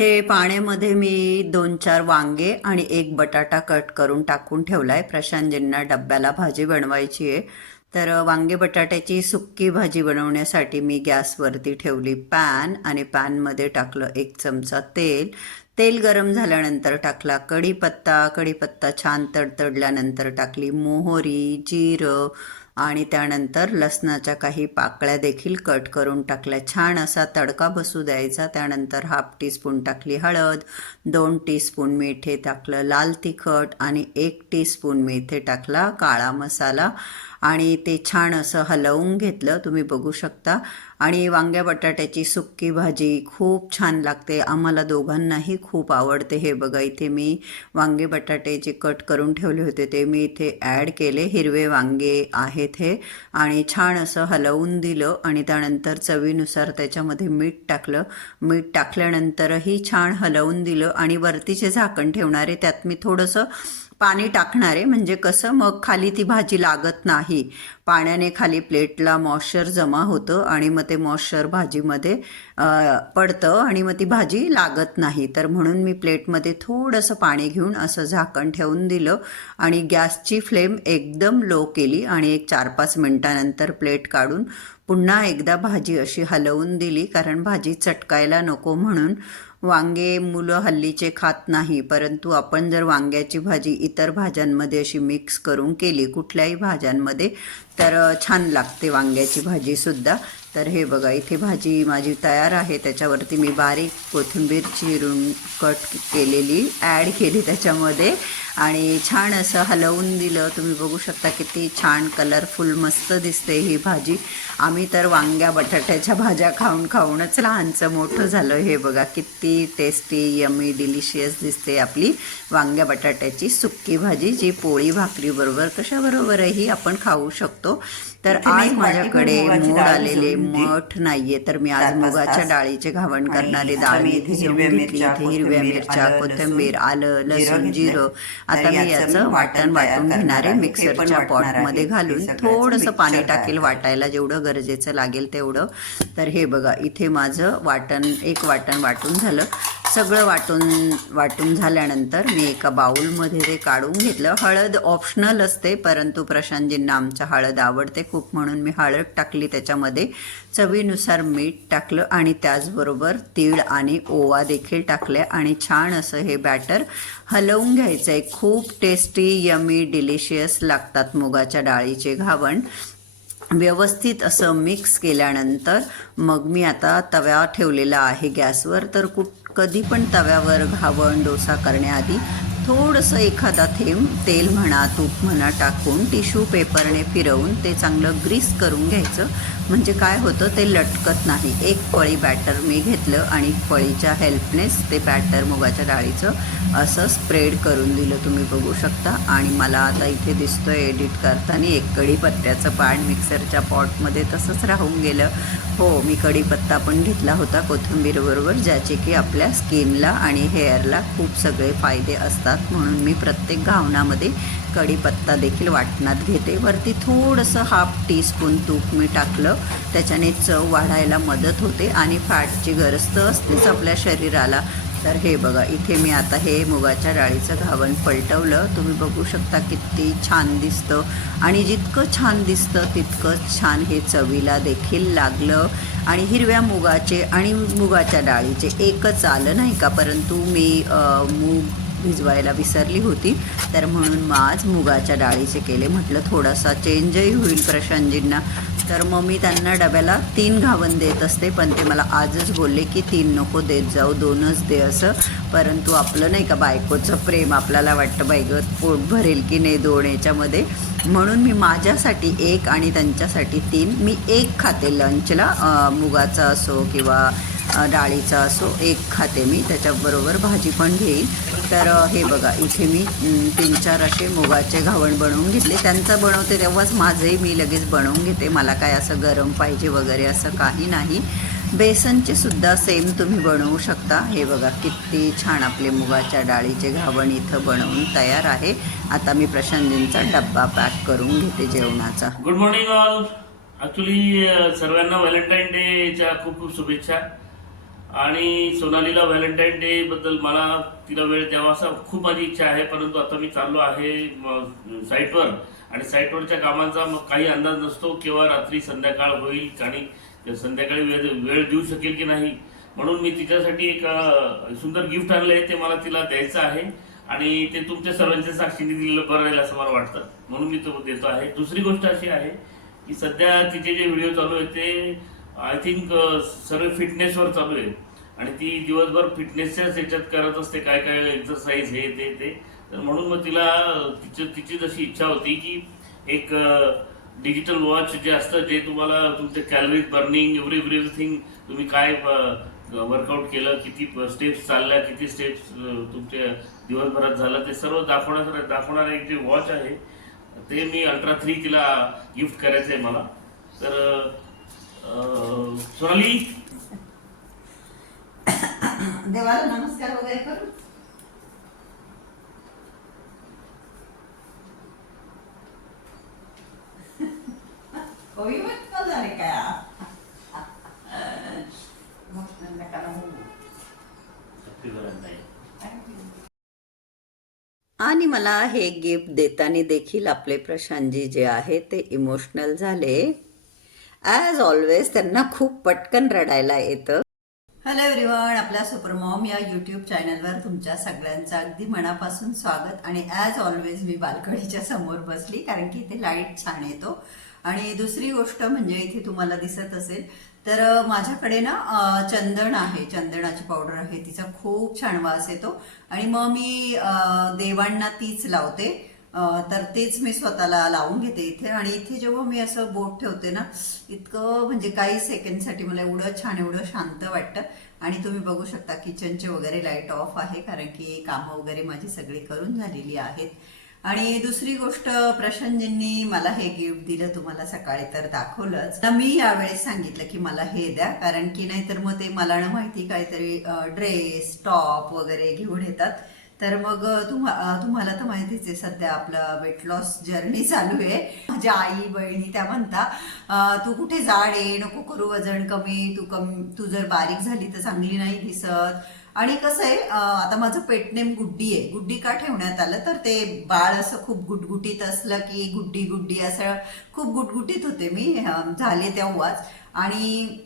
इथे पाण्यामध्ये मी दोन चार वांगे आणि एक बटाटा कट करून टाकून ठेवला आहे प्रशांतजींना डब्याला भाजी बनवायची आहे. तर वांगे बटाट्याची सुक्की भाजी बनवण्यासाठी मी गॅसवरती ठेवली पॅन आणि पॅनमध्ये टाकलं एक चमचा तेल. तेल गरम झाल्यानंतर टाकला कढीपत्ता. कढीपत्ता छान तडतडल्यानंतर टाकली मोहरी जिरं आणि त्यानंतर लसणाच्या काही पाकळ्या देखील कट करून टाकल्या. छान असा तडका बसू द्यायचा. त्यानंतर हाफ टीस्पून टाकली हळद दोन टीस्पून मिठे टाकलं लाल तिखट आणि एक टीस्पून मेथे टाकला काळा मसाला. आणि ते छान असं हलवून घेतलं तुम्ही बघू शकता. आणि वांग्या बटाट्याची सुक्की भाजी खूप छान लागते. आम्हाला दोघांनाही खूप आवडते. हे बघा इथे मी वांगे बटाटे जे कट करून ठेवले होते ते मी इथे ॲड केले. हिरवे वांगे आहेत हे. आणि छान असं हलवून दिलं आणि त्यानंतर चवीनुसार त्याच्यामध्ये मीठ टाकलं. मीठ टाकल्यानंतरही छान हलवून दिलं आणि वरतीचे झाकण ठेवणारे त्यात मी थोडंसं पाणी टाकणारे म्हणजे कसं मग खाली ती भाजी लागत नाही? पाण्याने खाली प्लेटला मॉइश्चर जमा होतं आणि मग ते मॉइश्चर भाजीमध्ये पडतं आणि मग ती भाजी लागत नाही. तर म्हणून मी प्लेटमध्ये थोडंसं पाणी घेऊन असं झाकण ठेवून दिलं आणि गॅसची फ्लेम एकदम लो केली आणि एक चार पाच मिनटानंतर प्लेट काढून पुन्हा एकदा भाजी अशी हलवून दिली कारण भाजी चटकायला नको म्हणून वांगे मुलं हल्लीचे खात नाही परंतु आपण जर वांग्याची भाजी इतर भाज्यांमध्ये अशी मिक्स करून केली कुठल्याही भाज्यांमध्ये तर छान लागते वांग्याची भाजीसुद्धा तर हे बघा इथे भाजी माझी तयार आहे. त्याच्यावरती मी बारीक कोथिंबीर चिरून कट केलेली ॲड केली त्याच्यामध्ये. आणि छान असं हलवून दिलं. तुम्ही बघू शकता किती छान कलरफुल मस्त दिसते ही भाजी. आम्ही तर वांग्या बटाट्याच्या भाज्या खाऊन खाऊनच लहानचं मोठं झालं. हे बघा किती टेस्टी यमी डिलिशियस दिसते आपली वांग्या बटाट्याची सुक्की भाजी जी पोळी भाकरीबरोबर कशाबरोबरही आपण खाऊ शकतो. तर आज माझ्याकडे मोड डाळ आलेले मठ नाहीये. तर मी आज मुगाच्या. डाळीचे घावण करणारे डाळ हिरव्या घेतली. मिरच्या, हिरव्या कोथिंबीर, मिरच्या आलं, कोथिंबीर लसूण, आलं जिरं लसूण आता मी याचं वाटण वाटून घेणार आहे मिक्सरच्या. पॉटमध्ये घालून. थोडंसं पाणी टाकेल वाटायला जेवढं गरजेचं लागेल तेवढं. तर हे बघा इथे माझं वाटण एक वाटण वाटून झालं. सगळं वाटून वाटून झाल्यानंतर मी एका बाऊलमध्ये ते काढून घेतलं. हळद ऑप्शनल असते परंतु प्रशांतजींना आमच्या हळद आवडते खूप म्हणून मी हळद टाकली. त्याच्यामध्ये चवीनुसार मीठ टाकलं आणि त्याचबरोबर तीळ आणि ओवा देखील टाकले. आणि छान असं हे बॅटर हलवून घ्यायचं. आहे खूप टेस्टी यमी डिलिशियस लागतात मुगाच्या डाळीचे घावण. व्यवस्थित असं मिक्स केल्यानंतर मग मी आता तव्या ठेवलेला आहे गॅसवर. तर कुठ कधी पण तव्यावर घावण डोसा करण्याआधी थोडंसं एखादा थेंब तेल म्हणा तूप म्हणा टाकून टिश्यू पेपरने फिरवून ते चांगलं ग्रीस करून घ्यायचं. म्हणजे काय होतं ते लटकत नाही. एक पळी बॅटर मी घेतलं आणि पळीच्या हेल्पनेच ते बॅटर मुगाच्या डाळीचं असं स्प्रेड करून दिलं. तुम्ही बघू शकता. आणि मला आता इथे दिसतोय एडिट करताना एक कढीपत्त्याचं पान मिक्सरच्या पॉटमध्ये तसंच राहून गेलं. हो मी कढीपत्ता पण घेतला होता कोथिंबीरबरोबर ज्याचे की आपल्या स्किनला आणि हेअरला खूप सगळे फायदे असतात म्हणून मी प्रत्येक घावनामध्ये कढीपत्ता देखील वाटणात घेते. वरती थोडंसं हाफ टीस्पून तूप मी टाकलं. त्याच्याने चव वाढायला मदत होते आणि फॅटची गरज तर असतेच आपल्या शरीराला. तर हे बघा इथे मी आता हे मुगाच्या डाळीचं घावण पलटवलं. तुम्ही बघू शकता किती छान दिसतं. आणि जितकं छान दिसतं तितकंच छान हे चवीला देखील लागलं. आणि हिरव्या मुगाचे आणि मुगाच्या डाळीचे एकच आलं नाही का? परंतु मी मूग भिजवायला विसरली होती. तर म्हणून मग आज मुगाच्या डाळीचे केले. म्हटलं थोडासा चेंजही होईल प्रशांतजींना. तर मग मी त्यांना डब्याला तीन घावन देत असते. पण ते मला आजच बोलले की तीन नको देत जाऊ दोनच दे असं. परंतु आपलं नाही का बायकोचं प्रेम आपल्याला वाटतं बायगं पोट भरेल की नाही दोन याच्यामध्ये. म्हणून मी माझ्यासाठी एक आणि त्यांच्यासाठी तीन. मी एक खाते लंचला मुगाचा असो किंवा डाळीचा असो एक खाते मी. त्याच्याबरोबर भाजी पण घेईन. तर हे बघा इथे मी तीन चार असे मुगाचे घावण बनवून घेतले. त्यांचं बनवते तेव्हाच माझंही मी लगेच बनवून घेते. मला काय असं गरम पाहिजे वगैरे असं काही नाही. बेसनचे सुद्धा सेम तुम्ही बनवू शकता. हे बघा किती छान आपले मुगाच्या डाळीचे घावण इथं बनवून तयार आहे. आता मी प्रशांतींचा डब्बा पॅक करून घेते जेवणाचा. Good morning all. ॲक्च्युली सर्वांना व्हॅलेंटाईन डेच्या खूप खूप शुभेच्छा. आणि सोनालीला व्हॅलेंटाईन डे बद्दल मला तिला वेळ द्यावा असा खूप माझी इच्छा आहे परंतु आता मी चाललो आहे साईटवर. आणि साईटवरच्या कामांचा मग काही अंदाज नसतो केव्हा रात्री संध्याकाळ होईल आणि संध्याकाळी वेळ वेळ देऊ शकेल की नाही. म्हणून मी तिच्यासाठी एक सुंदर गिफ्ट आणलं आहे ते मला तिला द्यायचं आहे. आणि ते तुमच्या सर्वांच्या साक्षीने दिलेलं बरं राहील असं मला वाटतं. म्हणून मी तो देतो आहे. दुसरी गोष्ट अशी आहे की सध्या तिचे जे व्हिडिओ चालू आहेत ते आय थिंक सर्व फिटनेसवर चालू आहे. आणि ती दिवसभर फिटनेसच्याच याच्यात करत असते काय काय एक्सरसाइज हे ते ते. तर म्हणून मग तिला तिची तिची जशी इच्छा होती की एक डिजिटल वॉच जे असतं जे तुम्हाला तुमचे कॅलरीज बर्निंग एव्हरी एव्हरीथिंग तुम्ही काय वर्कआउट केलं किती स्टेप्स चालल्या किती स्टेप्स तुमच्या दिवसभरात झालं ते सर्व दाखवण्याचं दाखवणारं एक जे वॉच आहे ते मी अल्ट्रा थ्री तिला गिफ्ट करायचं आहे मला. तर सोनाली देवाला नमस्कार वगैरे करू? होई वाटतं झाले काय? मग नका ना होऊ. आणि मला हे गिफ्ट देताना देखील आपले प्रशांतजी जे आहे ते इमोशनल झाले. ॲज ऑलवेज त्यांना खूप पटकन रडायला येतं. हॅलो एव्हरीवन आपल्या सुपरमॉम या यूट्यूब चॅनलवर तुमच्या सगळ्यांचं अगदी मनापासून स्वागत आणि ॲज ऑलवेज मी बाल्कनीच्या समोर बसली कारण की इथे लाइट छान येतो. आणि दुसरी गोष्ट म्हणजे इथे तुम्हाला दिसत असेल तर माझ्याकडे ना चंदन आहे. चंदनाची पावडर आहे. तिचा खूप छान वास येतो. आणि मग मी देवांना तीच लावते. तर तेच मी स्वतःला लावून घेते इथे. आणि इथे जेव्हा मी असं बोट ठेवते ना इतकं म्हणजे काही सेकंडसाठी मला एवढं छान एवढं शांत वाटतं. आणि तुम्ही बघू शकता किचनचे वगैरे लाइट ऑफ आहे कारण की कामं वगैरे माझी सगळी करून झालेली आहेत. आणि दुसरी गोष्ट प्रशांतजींनी मला हे गिफ्ट दिलं तुम्हाला सकाळी तर दाखवलंच. तर मी यावेळेस सांगितलं की मला हे द्या कारण की नाहीतर मग ते मला ना माहिती काहीतरी ड्रेस टॉप वगैरे घेऊन येतात. तर मग तुम्हा तुम्हाला तर माहितीच आहे सध्या आपलं वेट लॉस जर्नी चालू आहे. माझ्या आई बहिणी त्या म्हणता तू कुठे जाड आहे? नको करू वजन कमी. तू कम तू जर बारीक झाली तर चांगली नाही दिसत. आणि कसं आहे आता माझं पेटनेम गुड्डी आहे. गुड्डी का ठेवण्यात आलं? तर ते बाळ असं खूप गुटगुटीत असलं की गुड्डी गुड्डी असं खूप गुटगुटीत होते मी झाले तेव्हाच. आणि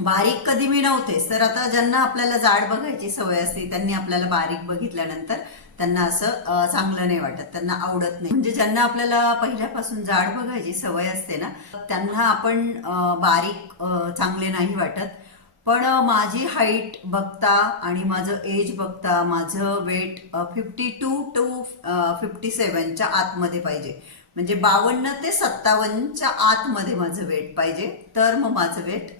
बारीक कधी मी नव्हतेच तर आता ज्यांना आपल्याला जाड बघायची सवय असते त्यांनी आपल्याला बारीक बघितल्यानंतर त्यांना असं चांगलं नाही वाटत त्यांना आवडत नाही. म्हणजे ज्यांना आपल्याला पहिल्यापासून जाड बघायची सवय असते ना त्यांना आपण बारीक चांगले नाही वाटत. पण माझी हाईट बघता आणि माझं एज बघता माझं weight fifty two two fifty सेवनच्या आतमध्ये पाहिजे. म्हणजे बावन्न ते सत्तावन्नच्या आतमध्ये माझं वेट पाहिजे. तर मग माझं वेट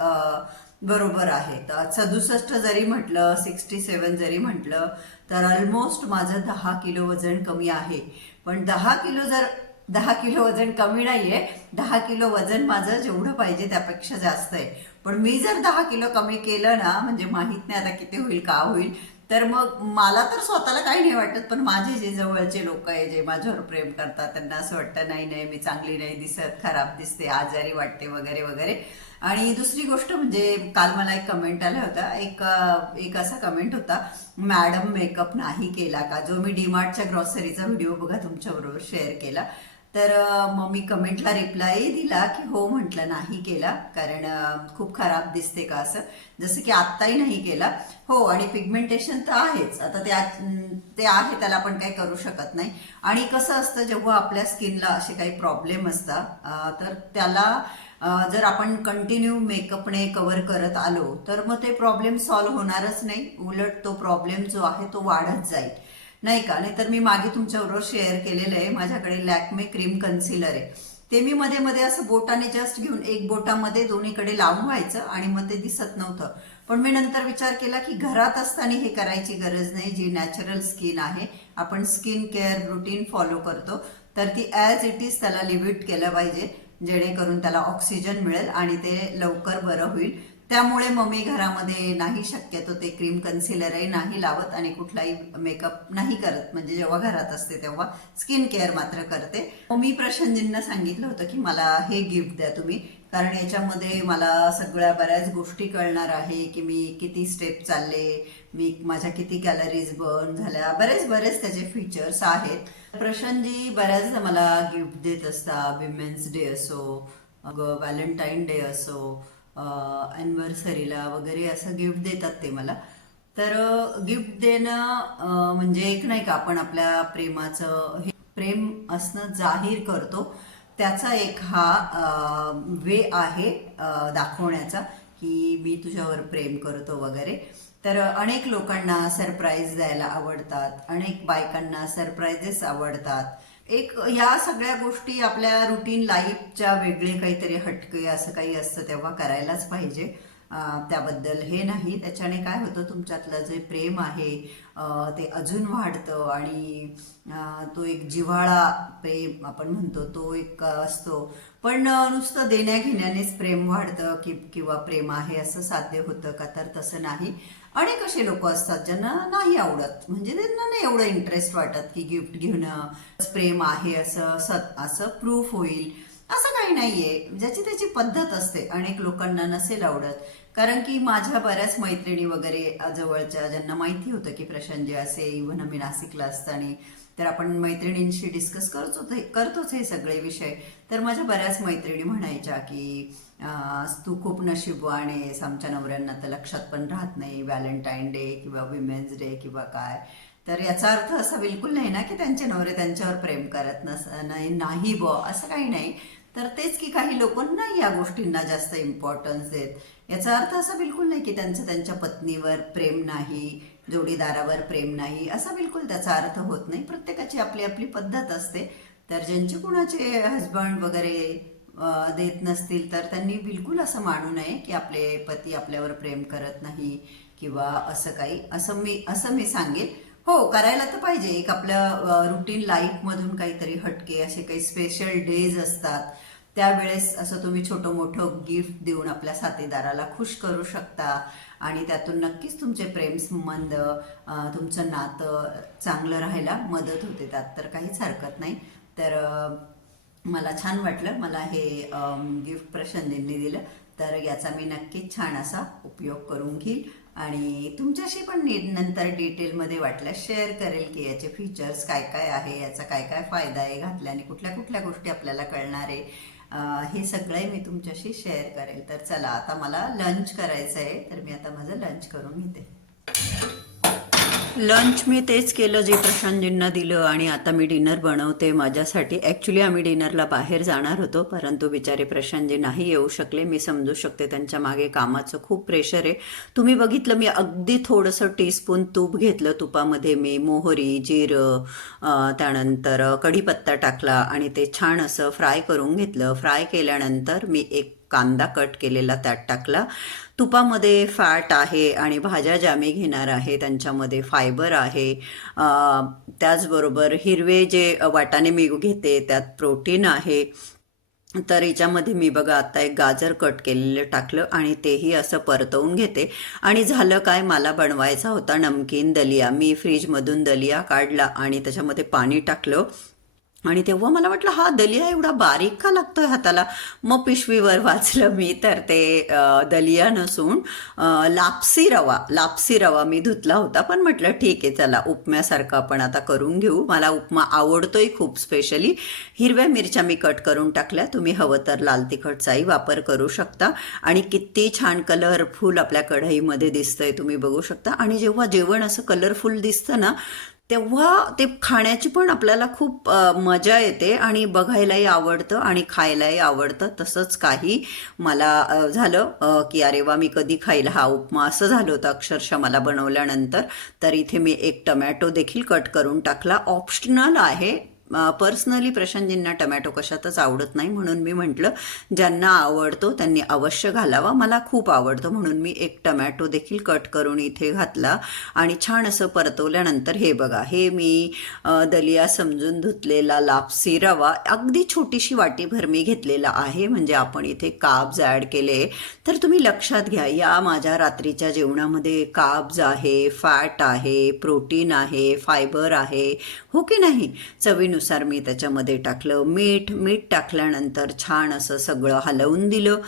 बरोबर आहे. तर सदुसष्ट जरी म्हटलं सिक्स्टी सेवन जरी म्हटलं तर ऑलमोस्ट माझं दहा किलो वजन कमी आहे. पण दहा किलो जर दहा किलो वजन कमी नाहीये दहा किलो वजन माझं जेवढं पाहिजे त्यापेक्षा जास्त आहे. पण मी जर दहा किलो कमी केलं ना म्हणजे माहीत नाही आता किती होईल का होईल तर मग मला तर स्वतःला काही नाही वाटत पण माझे जे जवळचे लोक आहे जे माझ्यावर प्रेम करतात त्यांना असं वाटतं नाही नाही मी चांगली नाही दिसत खराब दिसते आजारी वाटते वगैरे वगैरे. आणि दुसरी गोष्ट म्हणजे काल मला एक कमेंट आला होता एक एक असा कमेंट होता मॅडम मेकअप नाही केला का? जो मी डीमार्टच्या ग्रॉसरीचा व्हिडिओ बघा तुमच्याबरोबर शेअर केला. तर मग मी कमेंटला रिप्लाय दिला की हो म्हटलं नाही केला. कारण खूप खराब दिसते का असं. जसं की आत्ताही नाही केला. हो आणि पिगमेंटेशन तर आहेच. आता त्या ते आहे त्याला आपण काही करू शकत नाही. आणि कसं असतं जेव्हा आपल्या स्किनला असे काही प्रॉब्लेम असतात तर त्याला जर आपण कंटिन्यू मेकअपने कवर करत आलो तर मग ते प्रॉब्लेम सॉल्व्ह होणारच नाही. उलट तो प्रॉब्लेम जो आहे तो वाढत जाईल. नाही का? नाहीतर मी मागे तुमच्याबरोबर शेअर केलेलं आहे. माझ्याकडे लॅकमे क्रीम कन्सिलर आहे. ते मी मध्ये मध्ये असं बोटाने जस्ट घेऊन एक बोटामध्ये दोन्हीकडे लावून व्हायचं आणि मग ते दिसत नव्हतं. पण मी नंतर विचार केला की घरात असताना हे करायची गरज नाही. जी नॅचरल स्किन आहे आपण स्किन केअर रुटीन फॉलो करतो. तर ती ॲज इट इज त्याला लिमिट केलं पाहिजे. जेणेकरून त्याला ऑक्सिजन मिळेल आणि ते लवकर बरं होईल. त्यामुळे मम्मी घरामध्ये नाही शक्यतो ते क्रीम कन्सिलरही नाही लावत आणि कुठलाही मेकअप नाही करत. म्हणजे जेव्हा घरात असते तेव्हा स्किन केअर मात्र करते. मी प्रशांतजींना सांगितलं होतं की मला हे गिफ्ट द्या तुम्ही. कारण याच्यामध्ये मला सगळ्या बऱ्याच गोष्टी कळणार आहे की मी किती स्टेप चालले मी माझ्या किती कॅलरीज बर्न झाल्या. बरेच बरेच त्याचे फीचर्स आहेत. प्रशांतजी बऱ्याचदा मला गिफ्ट देत असतात. विमेन्स डे असो व्हॅलेंटाईन डे असो ॲनिव्हर्सरीला वगैरे असं गिफ्ट देतात ते मला. तर गिफ्ट देणं म्हणजे एक नाही का आपण आपल्या प्रेमाचं हे प्रेम असणं जाहीर करतो. त्याचा एक हा वे आहे दाखवण्याचा की मी तुझ्यावर प्रेम करतो वगैरे. तर अनेक लोकांना सरप्राईज द्यायला आवडतात. अनेक बायकांना सरप्राईजेस आवडतात. एक ह्या सगळ्या गोष्टी आपल्या रुटीन लाईफच्या वेगळे काहीतरी हटके असं काही असतं तेव्हा करायलाच पाहिजे. त्याबद्दल हे नाही. त्याच्याने काय होतं तुमच्यातलं जे प्रेम आहे ते अजून वाढतं आणि तो एक जिव्हाळा प्रेम आपण म्हणतो तो एक असतो. पण नुसतं देण्याघेण्यानेच प्रेम वाढतं कि किंवा प्रेम आहे असं साध्य होतं का? तर तसं नाही. अनेक असे लोक असतात ज्यांना नाही आवडत. म्हणजे त्यांना नाही एवढं इंटरेस्ट वाटत की गिफ्ट घेणं प्रेम आहे असं सत असं प्रूफ होईल. असं काही नाहीये. ज्याची त्याची पद्धत असते. अनेक लोकांना नसेल आवडत. कारण की माझ्या बऱ्याच मैत्रिणी वगैरे जवळच्या ज्यांना माहिती होतं की प्रशांत असे इव्हन आम्ही नाशिकला असताना तर आपण मैत्रिणींशी डिस्कस करतो ते करतोच हे सगळे विषय. तर माझ्या बऱ्याच मैत्रिणी म्हणायच्या की तू खूप नशीबवान आहेस आमच्या नवऱ्यांना तर लक्षात पण राहत नाही व्हॅलेंटाईन डे किंवा विमेन्स डे किंवा काय. तर याचा अर्थ असा बिलकुल नाही ना की त्यांचे नवरे त्यांच्यावर प्रेम करत नस नाही नाही ब असं काही नाही. तर तेच की काही लोकांना या गोष्टींना जास्त इम्पॉर्टन्स देत. याचा अर्थ असा बिलकुल नाही की त्यांचं त्यांच्या पत्नीवर प्रेम नाही जोडीदारावर प्रेम नाही असा बिलकुल त्याचा अर्थ होत नाही. प्रत्येकाची आपली आपली पद्धत असते. तर ज्यांचे कुणाचे हजबंड वगैरे देत नसतील तर त्यांनी बिलकुल असं मानू नये की आपले पती आपल्यावर प्रेम करत नाही किंवा असं काही. असं मी असं मी सांगेन. हो करायला तर पाहिजे. एक आपल्या रुटीन लाईफमधून काहीतरी हटके असे काही स्पेशल डेज असतात. त्यावेळेस असं तुम्ही छोटं मोठं गिफ्ट देऊन आपल्या साथीदाराला खुश करू शकता. आणि त्यातून नक्कीच तुमचे प्रेम संबंध तुमचं नातं चांगलं राहायला मदत होते. त्यात तर काहीच हरकत नाही. तर मला छान वाटलं. मला हे गिफ्ट प्रसंदींनी दिलं. तर याचा मी नक्कीच छान असा उपयोग करून घेईल. आणि तुमच्याशी पण नंतर डिटेलमध्ये वाटल्यास शेअर करेल की याचे फीचर्स काय काय आहे याचा काय काय फायदा आहे घातल्याने कुठल्या कुठल्या गोष्टी आपल्याला कळणार आहे. हे सगळे मी तुमच्याशी शेअर करेल. तर चला आता मला लंच करायचं आहे तर मी आता माझं लंच करून घेते. लंच मी तेच केलं जे प्रशांतजींना दिलं आणि आता मी डिनर बनवते. माझ्यासाठी ॲक्च्युली आम्ही डिनरला बाहेर जाणार होतो परंतु बिचारे प्रशांतजी नाही येऊ शकले. मी समजू शकते त्यांच्या मागे कामाचं खूप प्रेशर आहे. तुम्ही बघितलं मी अगदी थोडंसं टीस्पून तूप घेतलं तुपामध्ये. मी मोहरी जिरं त्यानंतर कढीपत्ता टाकला आणि ते छान असं फ्राय करून घेतलं. फ्राय केल्यानंतर मी एक कांदा कट केलेला त्यात टाकला. तुपामध्ये फॅट आहे आणि भाज्या ज्या मी घेणार आहे त्यांच्यामध्ये फायबर आहे. त्याचबरोबर हिरवे जे वाटाणे मी घेते त्यात प्रोटीन आहे. तर याच्यामध्ये मी बघा आता एक गाजर कट केलेलं टाकलं आणि तेही असं परतवून घेते. आणि झालं काय? मला बनवायचा होता नमकीन दलिया. मी फ्रीजमधून दलिया काढला आणि त्याच्यामध्ये पाणी टाकलं. आणि तेव्हा मला वाटलं हा दलिया एवढा बारीक का लागतोय हाताला? मग पिशवीवर वाचलं मी तर ते दलिया नसून लापसी रवा लापसी रवा मी धुतला होता. पण म्हटलं ठीक आहे चला उपम्यासारखं आपण आता करून घेऊ. मला उपमा आवडतोय खूप स्पेशली हिरव्या मिरच्या मी कट करून टाकल्या. तुम्ही हवं तर लाल तिखटचाही वापर करू शकता. आणि किती छान कलरफुल आपल्या कढईमध्ये दिसतंय तुम्ही बघू शकता. आणि जेव्हा जेवण असं कलरफुल दिसतं ना तेव्हा ते खाण्याची पण आपल्याला खूप मजा येते आणि बघायलाही आवडतं आणि खायलाही आवडतं. तसंच काही मला झालं की अरे वा मी कधी खाईल हा उपमा. असं झालं होतं अक्षरशः मला बनवल्यानंतर. तर इथे मी एक टमॅटो देखील कट करून टाकला. ऑप्शनल आहे पर्सनली प्रशांतजींना टमॅटो कशातच आवडत नाही म्हणून मी म्हटलं ज्यांना आवडतो त्यांनी अवश्य घालावा. मला खूप आवडतो म्हणून मी एक टमॅटो देखील कट करून इथे घातला आणि छान असं परतवल्यानंतर हे बघा हे मी दलिया समजून धुतलेला लापसी रवा अगदी छोटीशी वाटीभर मी घेतलेला आहे. म्हणजे आपण इथे काब्ज ॲड केले तर तुम्ही लक्षात घ्या या माझ्या रात्रीच्या जेवणामध्ये काब्ज आहे फॅट आहे प्रोटीन आहे फायबर आहे हो की नाही? चवीनुसार चवीनुसार मी त्याच्यामध्ये टाकलं. मीठ मीठ टाकल्यानंतर छान असं सगळं हलवून दिलं.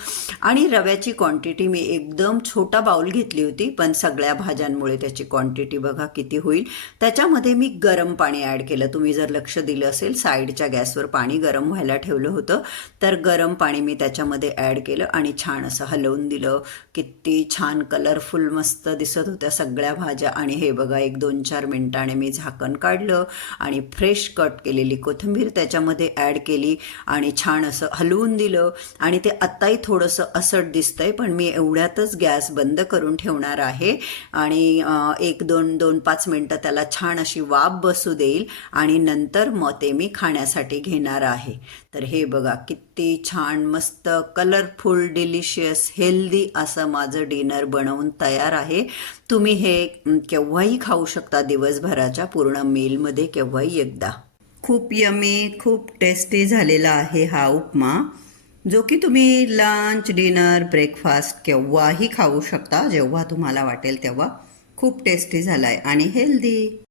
आणि रव्याची क्वांटिटी मी एकदम छोटा बाऊल घेतली होती पण सगळ्या भाज्यांमुळे त्याची क्वांटिटी बघा किती होईल. त्याच्यामध्ये मी गरम पाणी ॲड केलं. तुम्ही जर लक्ष दिलं असेल साईडच्या गॅसवर पाणी गरम व्हायला ठेवलं होतं तर गरम पाणी मी त्याच्यामध्ये ॲड केलं आणि छान असं हलवून दिलं. किती छान कलरफुल मस्त दिसत होत्या सगळ्या भाज्या. आणि हे बघा एक दोन चार मिनिटाने मी झाकण काढलं आणि फ्रेश कट केलेली कोथिंबीर त्याच्यामध्ये ॲड केली आणि छान असं हलवून दिलं. आणि ते आत्ताही थोडंसं असट दिसतंय पण मी एवढ्यातच गॅस बंद करून ठेवणार आहे. आणि एक दोन दोन पाच मिनटं त्याला छान अशी वाफ बसू देईल आणि नंतर मग ते मी खाण्यासाठी घेणार आहे. तर हे बघा किती छान मस्त कलरफुल डिलिशियस हेल्दी असं माझं डिनर बनवून तयार आहे. तुम्ही हे केव्हाही खाऊ शकता दिवसभराच्या पूर्ण मेलमध्ये केव्हाही एकदा. खूप यमी खूप टेस्टी झालेला आहे हा उपमा जो की तुम्ही लंच डिनर ब्रेकफास्ट केव्हाही खाऊ शकता जेव्हा तुम्हाला वाटेल तेव्हा खूप टेस्टी झाला आहे आणि हेल्दी